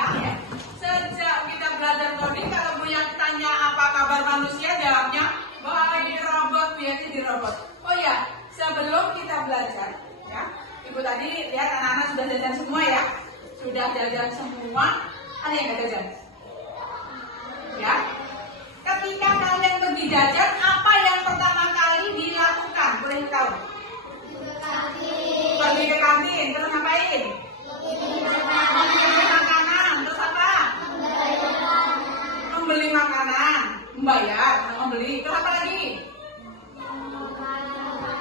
semuanya ya. Sejak kita belajar coding, kalau Bu Yati tanya apa kabar manusia, jawabnya baik robot, Bu Yati di robot. Oh ya, sebelum kita belajar ya, Ibu tadi lihat anak-anak sudah jajan semua ya. Sudah jajan semua, ada yang nggak jajan? Ya. Ketika kalian pergi jajan, apa yang pertama kali dilakukan? Boleh tahu? Pergi ke kantin, terus ngapain? Membeli makanan, terus apa? Membeli makanan, membayar, membeli, terus apa lagi?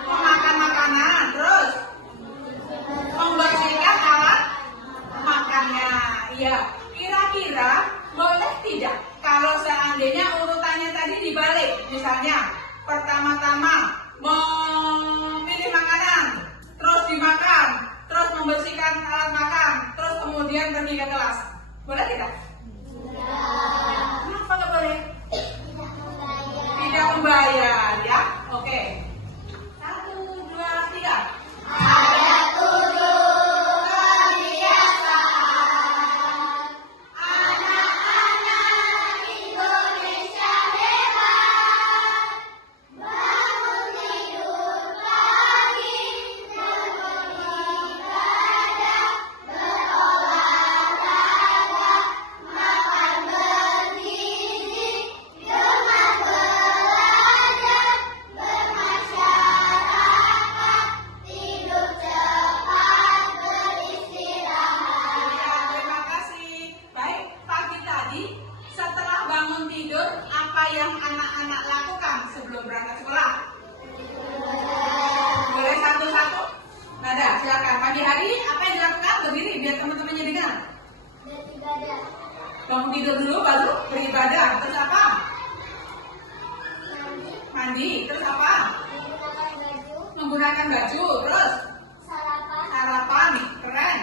Memakan makanan, terus membersihkan alat makannya. Iya, kira-kira boleh tidak kalau seandainya urutannya tadi dibalik? Misalnya, pertama-tama memilih makanan, terus dimakan, terus membersihkan alat makan, terus kemudian pergi ke kelas. Boleh tidak? Kenapa nggak boleh? Tidak membayar ya. Oke. 1, 2, 3. Ada 7 kebiasaan anak-anak Indonesia hebat. Bangun tidur pagi, beribadah, berolahraga, makan bergizi, gemar belajar, bermasyarakat, tidur cepat, beristirahat. Ya, terima kasih. Baik, pagi tadi setelah bangun tidur, apa yang anak-anak lakukan sebelum berangkat sekolah? Boleh satu-satu? Nada, silakan. Pagi hari apa yang dilakukan? Berdiri biar teman-temannya dengar. Beribadah, Bangun tidur dulu baru beribadah. Terus apa? Mandi. Terus apa? menggunakan baju, Menggunakan baju. Terus sarapan, sarapan. Keren.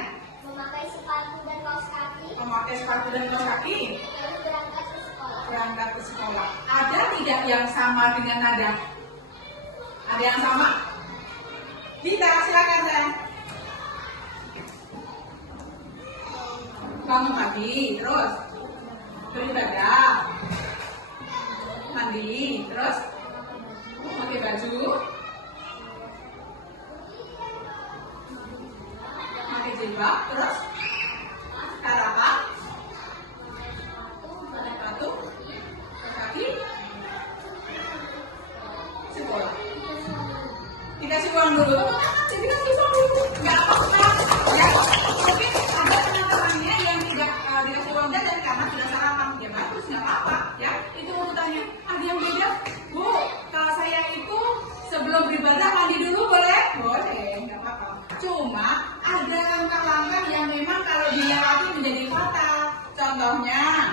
memakai sepatu dan kaos kaki, Memakai sepatu dan kaos kaki. lalu berangkat ke sekolah. Berangkat ke sekolah. Ada tidak yang sama dengan Nada? Ada yang sama? Dita, silakan sayang. Bangun pagi, terus beribadah, mandi, terus pakai baju, pakai jilbab, terus sarapan, sepatu, kaki, sekolah. Dikasih uang dulu. Jadi kasih uang dulu. Nggak apa-apa. Ya. Mungkin ada teman-temannya yang tidak dikasih uang jajan karena sudah sarapan. Ya bagus, nggak apa-apa. Ya. Itu urutannya. Ada yang beda. Bu, kalau saya itu sebelum beribadah mandi dulu boleh? Boleh, nggak apa-apa. Cuma ada langkah-langkah yang memang kalau dilewati menjadi fatal. Contohnya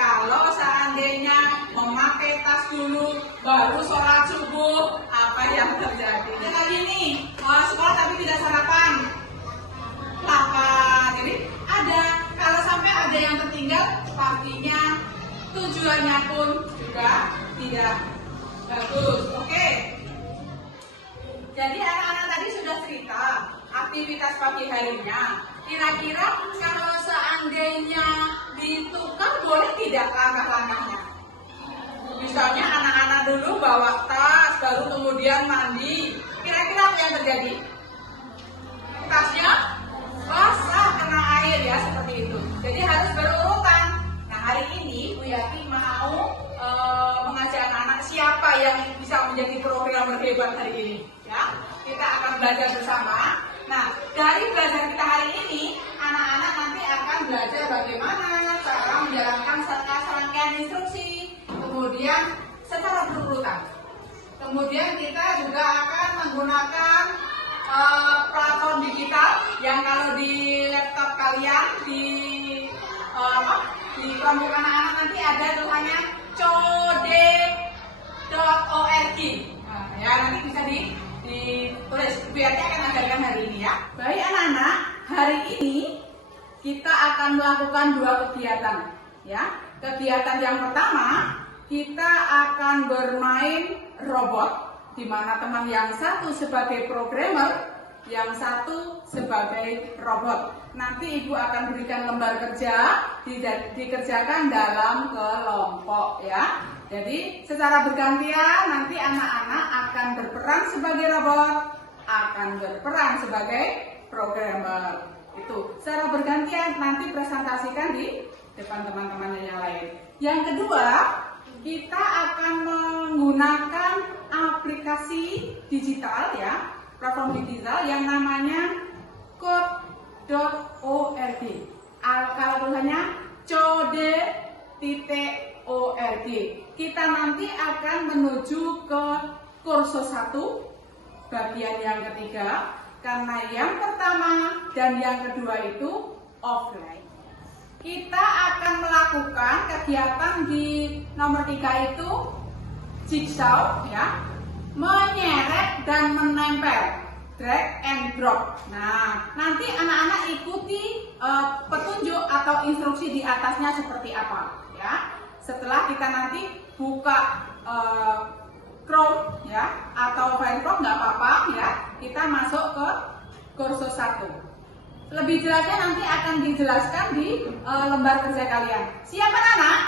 kalau seandainya memakai tas dulu baru sholat subuh, apa yang terjadi? Dengan ini sekolah tapi tidak sarapan, lapar. Jadi ada, kalau sampai ada yang tertinggal, pastinya tujuannya pun juga tidak bagus. Oke. Jadi anak-anak tadi sudah cerita aktivitas pagi harinya. Kira-kira kalau seandainya ditukar boleh tidak langkah-langkahnya? Misalnya anak-anak dulu bawa tas, baru kemudian mandi. Kira-kira apa yang terjadi? Tasnya basah kena air ya, seperti itu. Jadi harus berurutan. Nah, hari ini Bu Yati mau mengajak anak-anak siapa yang bisa menjadi programmer hebat hari ini. Ya, kita akan belajar bersama. Nah, dari belajar kita hari ini, anak-anak nanti akan belajar bagaimana cara menjalankan serangkaian instruksi, kemudian secara berurutan. Kemudian kita juga akan menggunakan platform digital yang kalau di laptop kalian di kelompok anak-anak nanti ada tulisannya code.org. Nah, ya nanti bisa ditulis. Biar akan ajarkan hari ini ya. Baik anak-anak, hari ini kita akan melakukan 2 kegiatan ya. Kegiatan yang pertama, kita akan bermain robot, di mana teman yang satu sebagai programmer, yang satu sebagai robot. nanti Ibu akan berikan lembar kerja, dikerjakan dalam kelompok ya. Jadi secara bergantian nanti anak-anak akan berperan sebagai robot, akan berperan sebagai programmer. Itu secara bergantian nanti presentasikan di depan teman-teman yang lain. Yang kedua, kita akan menggunakan aplikasi digital ya, platform digital yang namanya code.org. Kalau tulisannya code.org. Kita nanti akan menuju ke kursus 1 bagian yang ketiga, karena yang pertama dan yang kedua itu offline. Kita akan melakukan kegiatan di nomor 3 itu jigsaw ya, menyeret dan menempel, drag and drop. Nah, nanti anak-anak ikuti petunjuk atau instruksi di atasnya seperti apa ya. Setelah kita nanti buka Chrome ya atau Firefox nggak apa-apa ya, kita masuk ke kursus 1. Lebih jelasnya nanti akan dijelaskan di lembar kerja kalian. Siap anak-anak?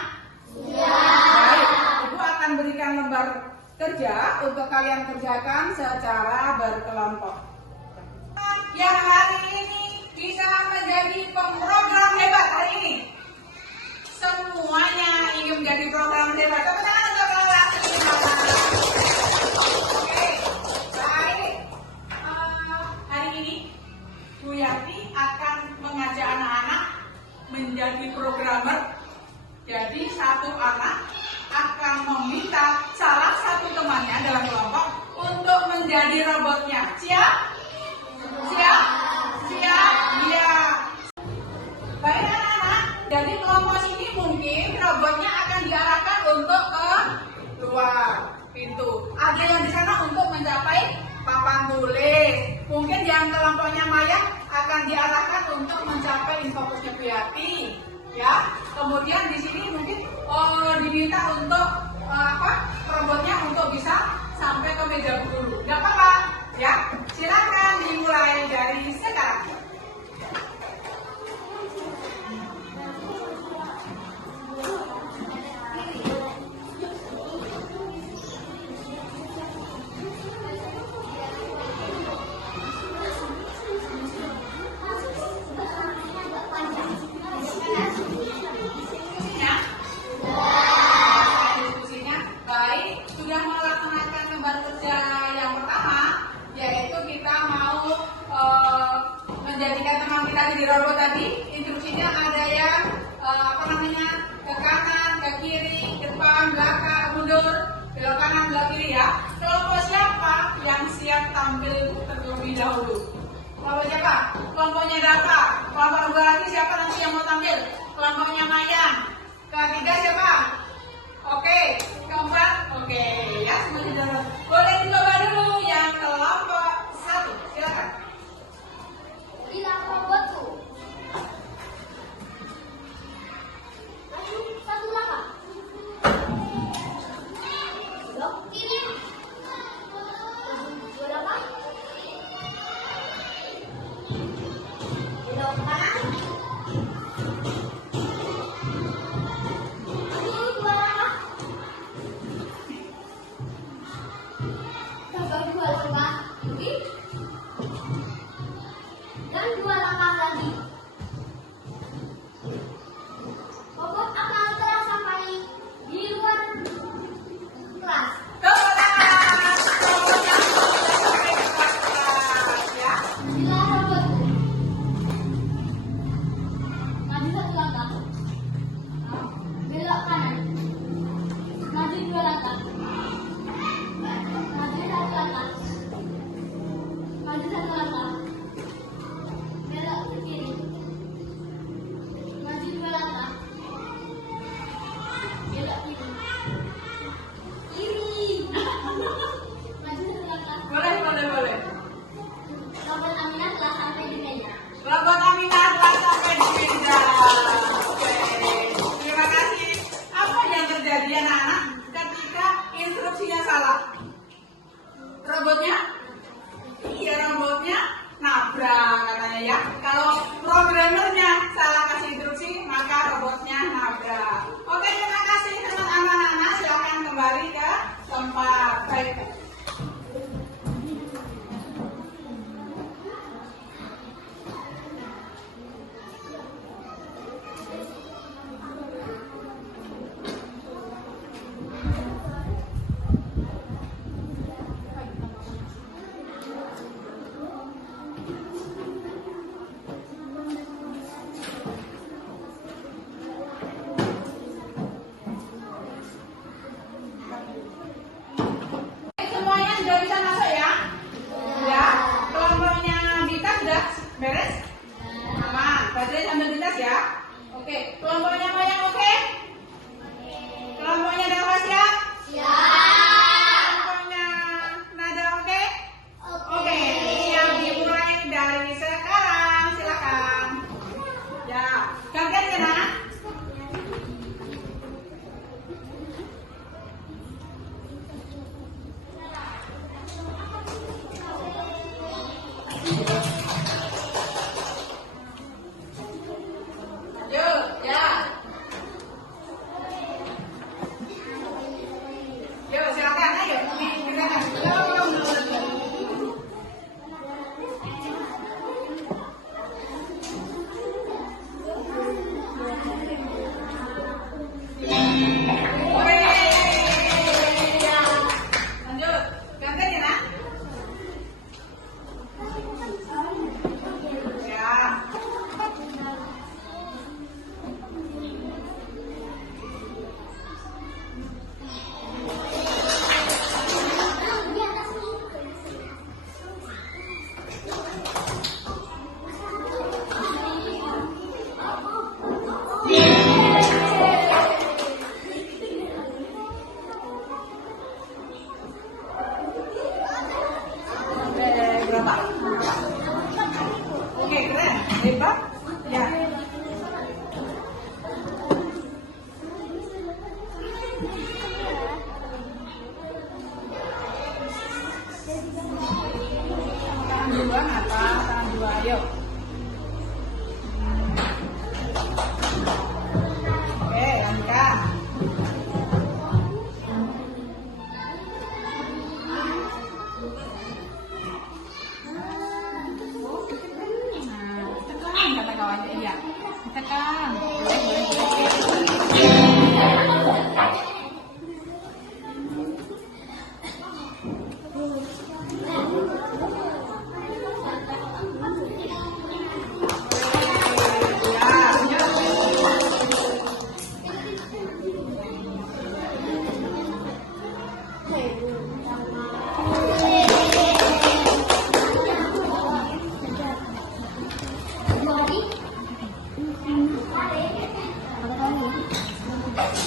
Siap. Baik, Ibu akan berikan lembar kerja untuk kalian kerjakan secara berkelompok. Yang hari ini bisa menjadi pemrogram hebat hari ini. Semuanya ingin menjadi program hebat. Tepuk tangan untuk kelas. Oke, baik. Hari ini Bu Yanti akan mengajak anak-anak menjadi programmer. Jadi satu anak akan meminta salah satu temannya dalam kelompok untuk menjadi robotnya. Siap? Siap? Siap? Iya. Baik anak-anak, jadi kelompok ini mungkin robotnya akan diarahkan untuk ke luar pintu. Ada yang di sana untuk mencapai papan tulis. Mungkin yang kelompoknya Maya akan diarahkan untuk mencapai infopusnya Bu Yati, ya. Kemudian di sini mungkin diminta untuk robotnya untuk bisa sampai ke meja guru. Gak apa-apa, ya. Silakan dimulai dari sekarang. Di robot tadi instruksinya ada yang ke kanan, ke kiri, depan, belakang, mundur, belok kanan, belok kiri ya. Kelompok siapa yang siap tampil terlebih dahulu? Kelompok siapa? Kelompoknya Dava. Kelompok dua lagi siapa nanti yang mau tampil? Kelompoknya Mayang. Ketiga siapa? Oke, keempat, oke ya semuanya jalan. Boleh dicoba dulu yang kelompok 1, silakan. Bilang robotku. Maju 1 langkah. Belok kiri. Maju 2 langkah. Belok kanan.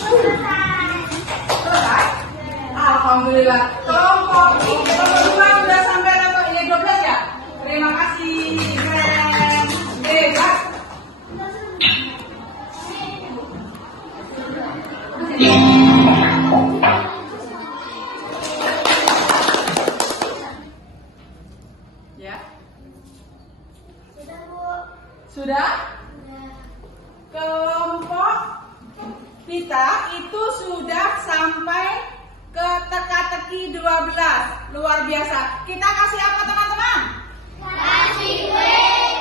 Selesai? Alhamdulillah. Kelompok kedua udah sampai level Y12 ya? Terima kasih. Keren. Hebat. Ya. Sudah? Kelompok kita itu sudah sampai ke teka-teki 12. Luar biasa. Kita kasih apa teman-teman? Kasih W,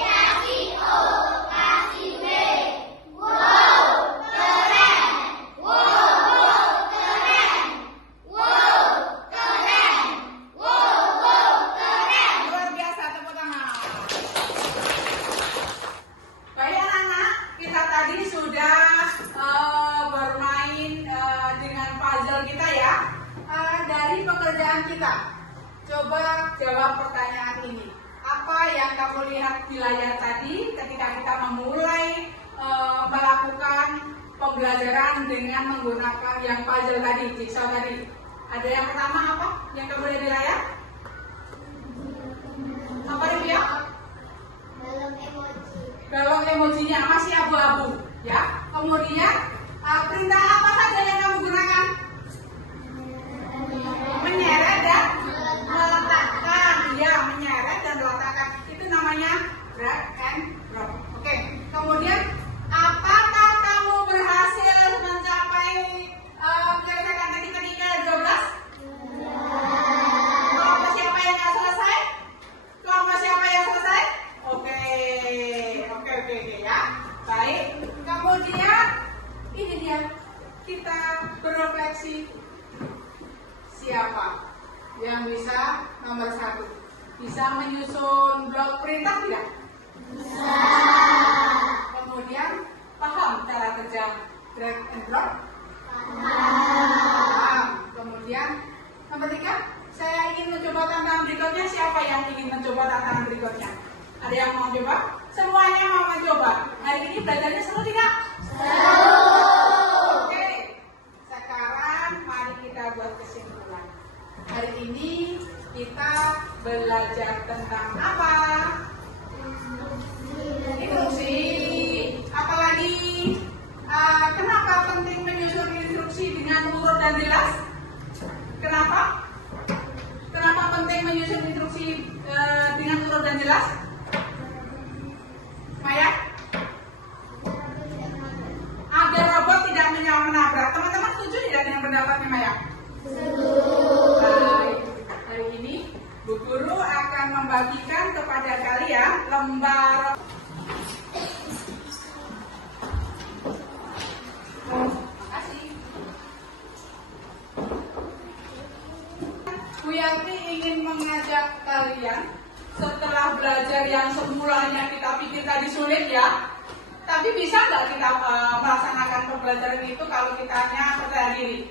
kasih O, kasih W. Wow, keren. Wow, keren. Wow, keren. Wow, keren. Luar biasa, tepuk tangan. Baik anak-anak, kita tadi sudah bermain dengan puzzle kita ya. Dari pekerjaan kita, coba jawab pertanyaan ini. Apa yang kamu lihat di layar tadi ketika kita memulai melakukan pembelajaran dengan menggunakan yang puzzle tadi, jigsaw tadi? Ada yang pertama apa yang kamu lihat di layar? Apa itu ya? Dalam emoji. Kalau emojinya masih abu-abu, ya. Kemudian perintah apa saja yang kamu gunakan? Menyeret dan meletakkan, ya, menyeret dan meletakkan. Itu namanya drag and drop. Oke. Kemudian apakah kamu berhasil mencapai menyelesaikan tadi ke 12? Kelompok siapa yang nggak selesai? Kelompok siapa yang selesai? Oke ya. Baik. Kemudian ini dia, kita berefleksi. Siapa yang bisa nomor 1? Bisa menyusun blok perintah tidak? Bisa. Kemudian paham cara kerja drag and drop? Paham. Kemudian nomor 3, saya ingin mencoba tantangan berikutnya. Siapa yang ingin mencoba tantangan berikutnya? Ada yang mau coba? Semuanya mau mencoba. Hari ini belajarnya seru tidak? Seru. Oke. Sekarang mari kita buat kesimpulan. Hari ini kita belajar tentang apa? Instruksi. Apalagi kenapa penting menyusun instruksi dengan urut dan jelas? Kenapa? Kenapa penting menyusun instruksi dengan urut dan jelas? Maya? Agar robot tidak menabrak. Teman-teman setuju tidak dengan pendapatnya Maya? Setuju. Baik. Hari ini Bu Guru akan membagikan kepada kalian lembar. Makasih. Bu Yanti ingin mengajak kalian setelah belajar yang semulanya kita pikir tadi sulit ya, tapi bisa nggak kita melaksanakan pembelajaran itu kalau kita hanya percaya diri?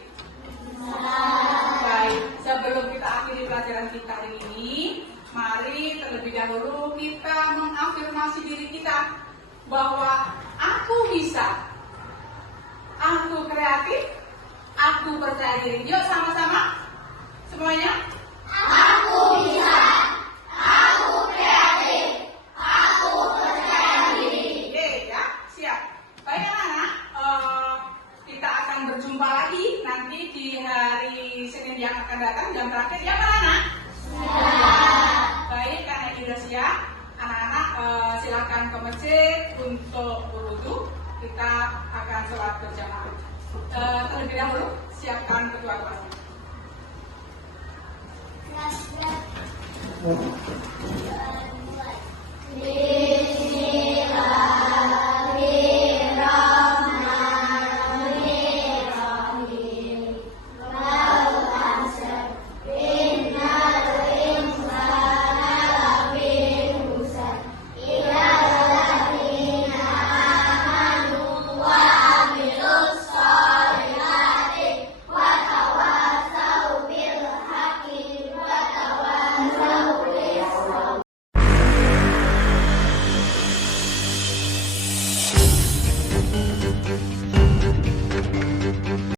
Baik, sebelum kita akhiri pelajaran kita hari ini, mari terlebih dahulu kita mengafirmasi diri kita bahwa aku bisa, aku kreatif, aku percaya diri. Yuk sama-sama semuanya. Aku bisa. Aku kreatif, aku percaya diri. Oke ya, siap. Baik anak-anak, kita akan berjumpa lagi nanti di hari Senin yang akan datang, jam terakhir ya anak-anak? Siap. Baik, karena ini sudah siap, anak-anak silakan ke masjid untuk berwudu. Kita akan sholat berjamaah. Terlebih dahulu siapkan kedua kelasnya. Yes.